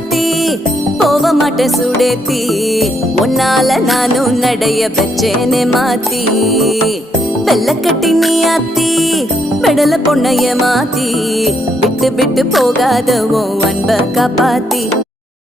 மாத்தி போக மாட்டேன் சுடேத்தி உன்னால நானும் நடைய வச்சேனே மாத்தி வெள்ள கட்டி நீ ஆத்தி பெடல பொண்ணைய மாத்தி விட்டு விட்டு போகாத உன் அன்ப காப்பாத்தி